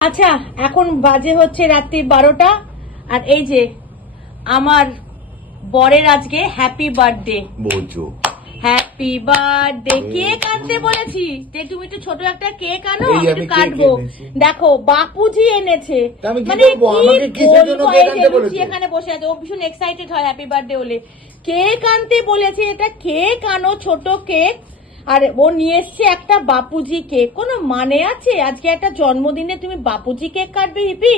আচ্ছা এখন বাজে হচ্ছে রাত্রি 12টা আর এই যে আমার বরের আজকে হ্যাপি বার্থডে বলছো। হ্যাপি বার্থডে কেক আনতে বলেছি যে তুমি একটু ছোট একটা কেক আনো এই আমি আমি একটু কেক কাটবো। এনেছি। দেখো বাপুজি এনেছে তা আমি কি মানে করবো? আমাকে কিসের জন্য বলবো, কেক এই যে আনতে লুচি বলেছে? এখানে বসে আছে ও ভীষণ এক্সাইটেড হয় হ্যাপি বার্থডে হলে কেক আনতে বলেছে এটা কেক আনো ছোট কেক আর ও নিয়ে এসছে একটা বাপুজি কেক কোনো মানে আছে আজকে একটা জন্মদিনে তুমি বাপুজি কেক কাটবে হিপি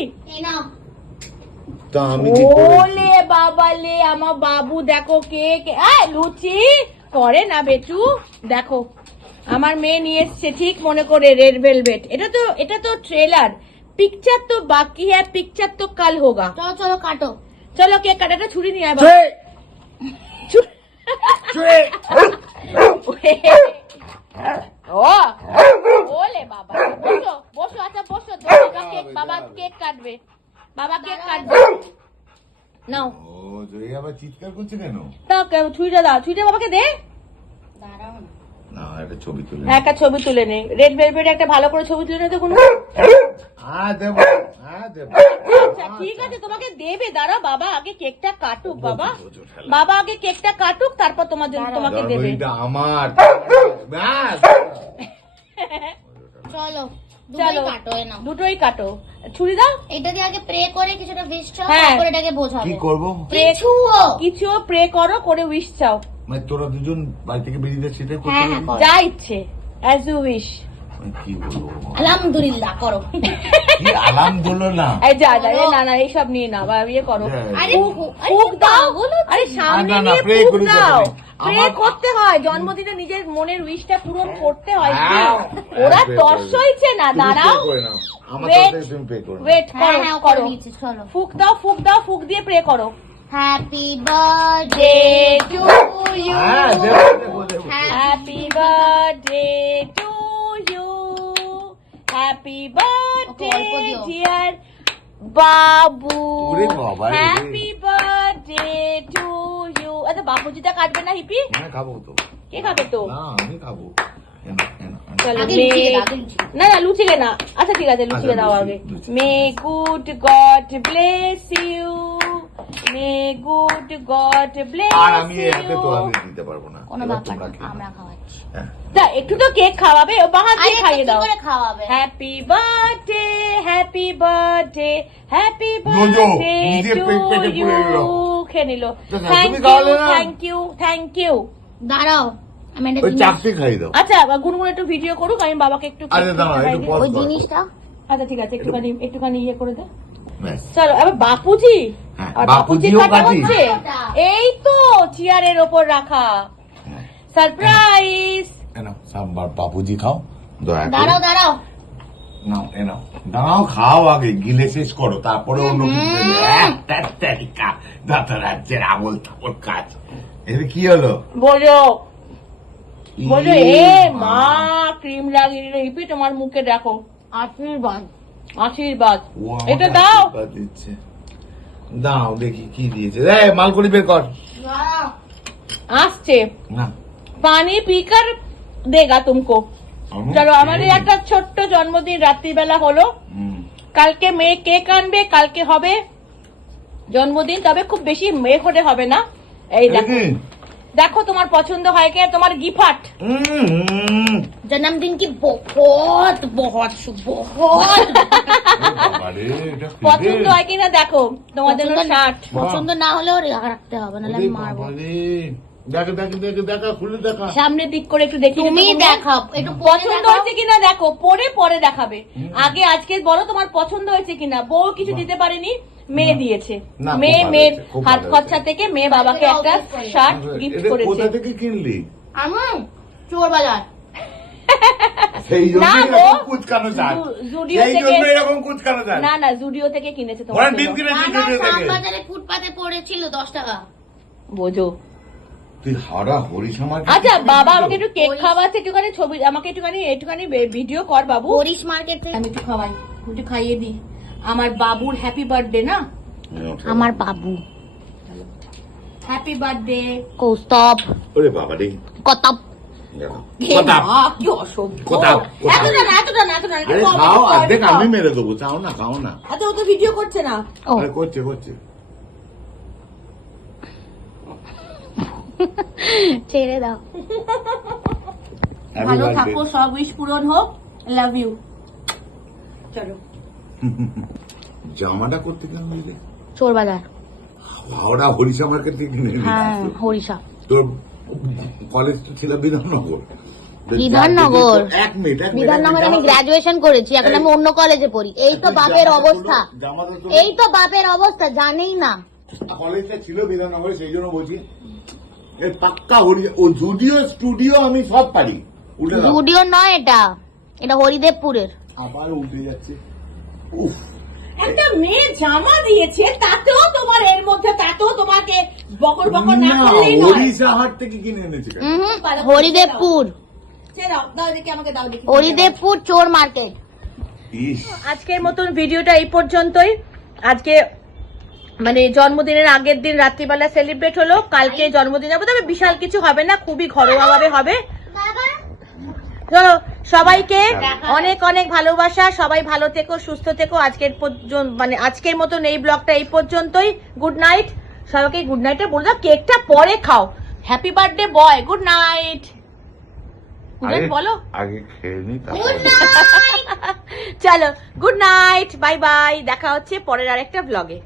তা আমি কি করেছি? ওলে বাবালে আমার বাবু দেখো কেক লুচি করে না বেচু দেখো আমার মেয়ে নিয়ে এসছে ঠিক মনে করে রেড ভেলভেট এটা তো ট্রেলার পিকচার তো বাকি হ্যাঁ পিকচার তো কাল হোগা চলো চলো কাটো। চলো কেক কাটাটা ছুরি নিয়ে আয় বাবা। ছুঁয়ে, ছুরি- ছুঁয়ে। ও ওলে বাবা বসো বসো আচ্ছা বসো বাবা কেক কাটবে বাবা কেক কাটবে নাও ও জয়ী আবার চিৎকার করছে কেন? তা ছুরিটা দাও ছুরিটা বাবাকে দে দাঁড়াও না। না একটা ছবি তুলে একটা ছবি তুলে নে রেড ভেলভেট একটা ভালো করে ছবি তুলে নে তো কোনো দেবো দেবো। আচ্ছা ঠিক আছে তোমাকে দেবে দাঁড়াও বাবা আগে কেকটা কাটুক বাবা বাবা আগে কেকটা কাটুক তারপর তোমার জন্য তোমাকে দেবে জন্মদিনটা আমার ব্যাস। চলো চলো দুটোই কাটো এ নাও। দুটোই কাটো ছুরি দাও এটা দিয়ে আগে প্রে করে কিছুটা উইশ চাও হ্যাঁ। তারপর এটাকে বোঝাবে কি করবো? কিছুও কিছু প্রে করো করে উইশ চাও মানে তোরা দুজন বাড়ি থেকে বেরিয়ে যাচ্ছি এটাই করতে হ্যাঁ হ্যাঁ হবে? করো। যা ইচ্ছে অ্যাজ ইউ উইশ মানে কি বলবো? আলহামদুলিল্লাহ করো। কি আলাম দিল না? এই যা যা না না এইসব নিয়ে না বা ইয়ে করো আরে ফুক দাও আরে সামনে না, না, নিয়ে pray ফুক করি দাও প্রথমে। প্রে আমার- করতে হয় জন্মদিনে নিজের মনের উইশটা পূরণ করতে হয় হ্যাঁ, ওরা pray তর্স করে। হয়েছে না তুমি দাঁড়াও pray করে নাও। আমার Wait, তরফ থেকে তুমি pray করে নাও। ওয়েট হ্যাঁ করো হ্যাঁ করো করে নিচ্ছি চলো। ফুক দাও ফুক দিয়ে প্রে করো হ্যাপি বার্থডে টু ইউ হ্যাঁ, দেবো, দেবো, দেবো। Happy birthday to you happy birthday অল্প দিও। ডিয়ার বাবু ওরে বাবা রে। হ্যাপি বার্থডে টু ইউ আচ্ছা বাপুজিটা কাটবে না হিপি হ্যাঁ, খাবো তো। কে খাবে তো না, আমি খাবো। এনো, এনো, এনো। চলো আগে মে লুচিকে দাও, আগে লুচিকে। না না লুচিকে না আচ্ছা ঠিক আছে লুচিকে আচ্ছা, দাও লুচি, আগে লুচি। May good God bless you may good God bless আর আমি এই হাতে ইউ তোলাতে দিতে পারবো না। কোনো এবার ব্যাপার তোমরা না খেয়ে আমরা নাও। খাওয়াচ্ছি। হ্যাঁ। তা একটু তো কেক খাওয়াবে ও বাহাত আরে দিয়ে খাইয়ে কি দাও করে খাওয়াবে? Happy birthday happy birthday happy নোজো, বার্থডে নিজের টু পেটে ইউ পুরে নিল। খেয়ে নিল তুমি থ্যাংক খাওয়ালে ইউ না? থ্যাংক ইউ দাঁড়াও আমি একটা ওই জিনিস চাকরি খাই দাও। আচ্ছা গুনগুন একটু ভিডিও করুক আমি বাবাকে একটু আরে দাঁড়াও, খাইয়ে একটু দিই। pause ওই করো। জিনিসটা আচ্ছা ঠিক আছে একটুখানি ইয়ে করে দে ব্যাস। চলো এবার বাপুজি হ্যাঁ, আর বাপুজিও কাটা কাটি। হচ্ছে এই তো চেয়ারের ওপর রাখা হ্যাঁ। সারপ্রাইজ এনো, সাম্বার বাপুজি খাও দয়া করে। দাঁড়াও দাঁড়াও নাও, এনো। দাঁড়াও, খাও আগে, গিলে শেষ করো, তারপরে অন্য কিছু দেবে। একটা তালিকা, যত রাজ্যের আবল তাবল কাজ। এটা কি হলো? বোঝো বোঝো এ মা। মা ক্রিম লাগিয়ে রিপি তোমার মুখে দেখো আশীর্বাদ আশীর্বাদ ও আমাকে এটা দাও আশীর্বাদ দিচ্ছে। দাও দেখি কি দিয়েছে। মালকড়ি বের কর। দাঁড়াও আসছে না, পানি পিকার দেগা তুমকো আমি চলো আমাদের খেয়ে একটা ছোট্ট জন্মদিন রাত্রিবেলা হলো হুম। কালকে মেয়ে কেক আনবে কালকে হবে জন্মদিন তবে খুব বেশি মেয়ে করে হবে না এই এটা দেখো কি? দেখো তোমার পছন্দ হয় কে তোমার গিফট হুম। जन्मदिन की बहुत बहुत बहुत বাবারে, এটা কি রে? পছন্দ হয় কিনা দেখো তোমার জন্য শার্ট পছন্দ না হলেও রাখতে হবে নাহলে আমি ওরে মারবো। বাবারে। দেখা দেখা দেখা দেখা খুলে দেখা। সামনের দিক করে একটু দেখি তুমি দেখাও একটু পরে পছন্দ দেখাও। হয়েছে কিনা দেখো পরে দেখাবে আগে আজকে বলো তোমার পছন্দ হয়েছে কিনা বউ কিছু দিতে পারেনি মেয়ে দিয়েছে না, মেয়ে খুব ভালো মেয়ের হয়েছে, খুব হাত ভালো খরচা থেকে মেয়ে বাবাকে একটা শার্ট গিফট এটা করেছে কোথা থেকে কিনলি? আমার চোর বাজার সেই না জন্য গো, এরকম কুচকানো যায়। জুডিও সেই থেকে জন্য এরকম কুচকানো যায়। না জুডিও থেকে কিনেছে ওরা তোমার ডিম জন্য। কিনেছে আমার জুডিও থেকে। শ্যামবাজারে ফুটপাতে পড়েছিল 10 টাকা। বোঝো তুই হারা হরিশ আমার কাছে আচ্ছা কিনে বাবা দিল। আমাকে একটু কেক খাওয়াচ্ছে একটুখানি ছবি আমাকে একটুখানি ভিডিও কর বাবু হরিশ মার্কেট থেকে আমি একটু খাওয়াই একটু খাইয়ে দিই আমার বাবুর হ্যাপি বার্থডে না আমার বাবু হ্যাপি বার্থডে কৌস্তব ওরে বাবা রে। কতব দেখো। হে কথা মা, কি অসভ্য। কথা। এতটা না, এতটা না, এতটা না, একটু আরে কম, খাও, একটু কম, অর্ধেক একটু কম। আমি মেরে দেবো, চাও না, খাও না। আচ্ছা, ও তো ভিডিও করছে না। ও আরে করছে করছে। ছেড়ে দাও। Happy ভালো birthday. থাকো, সব উইশ পূরণ হোক। Love you. চলো। জামাটা করতে কেন নিলে? চোর বাজার। হাওড়া হরিষা মার্কেট থেকে কিনে নিয়ে হ্যাঁ আসতো। হরিষা। তোর কলেজ তো ছিল বিধাননগর। বিধাননগর। এক মিনিট, এক মিনিট, বিধাননগরে আমি জামা- গ্রাজুয়েশন করেছি, এখন আমি অন্য কলেজে পড়ি। এই তো বাপের অবস্থা, জামাটা তো এই তো বাপের অবস্থা, জানেই না। কলেজটা ছিল বিধাননগরে, সেই জন্য বলছি এর পাক্কা হরি ও জুডিও স্টুডিও আমি সব পারি। উল্টে দাও। জুডিও নয় এটা, এটা হরিদেবপুরের। আবার উল্টে যাচ্ছে। উফ, একটা মেয়ে জামা দিয়েছে, তাতেও তোমার এর মধ্যে, তাতেও তোমাকে বকর বকর না না, করলেই নয়। হরিষা হাট থেকে কিনে এনেছে কেন? হরিদেবপুর, সে দাও, দাও দেখি, আমাকে দাও দেখি। হরিদেবপুর চোর মার্কেট। ইস, আজকের মতন ভিডিওটা এই পর্যন্তই। আজকে মানে জন্মদিনের আগের দিন রাত্রিবেলা সেলিব্রেট হলো, কালকে জন্মদিন হবে, তবে বিশাল কিছু হবে না, খুবই ঘরোয়া ভাবে হবে। তো সবাইকে অনেক অনেক ভালোবাসা, সবাই ভালো থেকো, সুস্থ থেকো। আজকের মানে আজকের মতন এই ব্লগটা এই পর্যন্তই। গুড নাইট সবাইকে, গুড নাইটটা বলে দাও, কেকটা পরে খাও। Happy birthday boy, good night. Good night বলো। আগে খেয়ে নি তারপর। চলো, গুড নাইট, বাই বাই, দেখা হচ্ছে পরের আরেকটা ব্লগে।